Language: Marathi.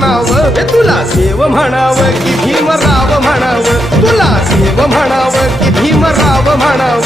म्हणावं, हे तुला देव म्हणावं की भीमराव म्हणावं, तुला देव म्हणावं की भीमराव म्हणावं.